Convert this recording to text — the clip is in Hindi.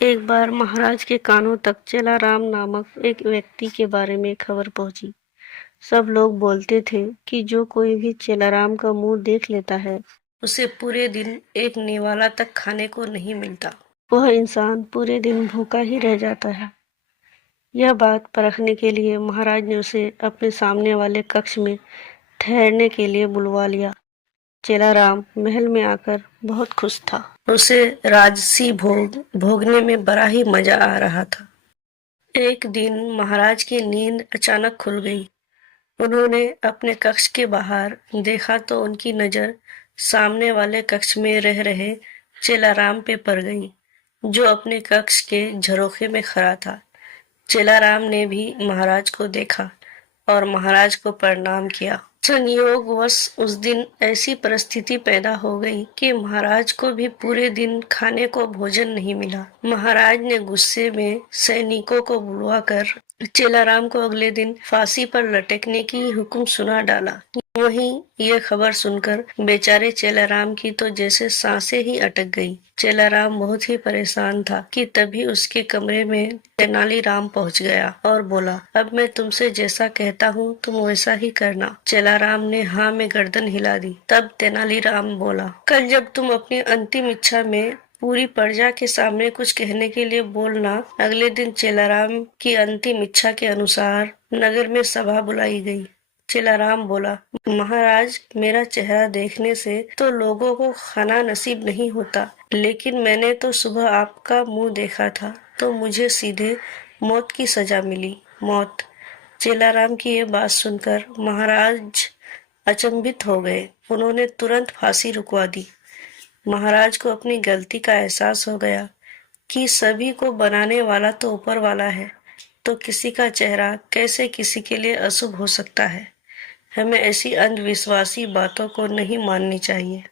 एक बार महाराज के कानों तक चेलाराम नामक एक व्यक्ति के बारे में खबर पहुंची। सब लोग बोलते थे कि जो कोई भी चेलाराम का मुंह देख लेता है, उसे पूरे दिन एक निवाला तक खाने को नहीं मिलता। वह इंसान पूरे दिन भूखा ही रह जाता है। यह बात परखने के लिए महाराज ने उसे अपने सामने वाले कक्ष में ठहरने के लिए बुलवा लिया। चेलाराम महल में आकर बहुत खुश था। उसे राजसी भोग भोगने में बड़ा ही मजा आ रहा था। एक दिन महाराज की नींद अचानक खुल गई। उन्होंने अपने कक्ष के बाहर देखा तो उनकी नजर सामने वाले कक्ष में रह रहे चेलाराम पे पड़ गई, जो अपने कक्ष के झरोखे में खड़ा था। चेलाराम ने भी महाराज को देखा और महाराज को प्रणाम किया। संयोगवश उस दिन ऐसी परिस्थिति पैदा हो गई कि महाराज को भी पूरे दिन खाने को भोजन नहीं मिला। महाराज ने गुस्से में सैनिकों को बुलवाकर चेलाराम को अगले दिन फांसी पर लटकने की हुक्म सुना डाला। वहीं ये खबर सुनकर बेचारे चेलाराम की तो जैसे सांसें ही अटक गई। चेलाराम बहुत ही परेशान था कि तभी उसके कमरे में तेनालीराम पहुंच गया और बोला, अब मैं तुमसे जैसा कहता हूँ तुम वैसा ही करना। चेलाराम ने हाँ में गर्दन हिला दी। तब तेनालीराम बोला, कल जब तुम अपनी अंतिम इच्छा में पूरी प्रजा के सामने कुछ कहने के लिए बोलना। अगले दिन चेलाराम की अंतिम इच्छा के अनुसार नगर में सभा बुलाई गई। चेलाराम बोला, महाराज, मेरा चेहरा देखने से तो लोगों को खाना नसीब नहीं होता, लेकिन मैंने तो सुबह आपका मुंह देखा था तो मुझे सीधे मौत की सजा मिली। मौत। चेलाराम की ये बात सुनकर महाराज अचंभित हो गए। उन्होंने तुरंत फांसी रुकवा दी। महाराज को अपनी गलती का एहसास हो गया कि सभी को बनाने वाला तो ऊपर वाला है, तो किसी का चेहरा कैसे किसी के लिए अशुभ हो सकता है। हमें ऐसी अंधविश्वासी बातों को नहीं माननी चाहिए।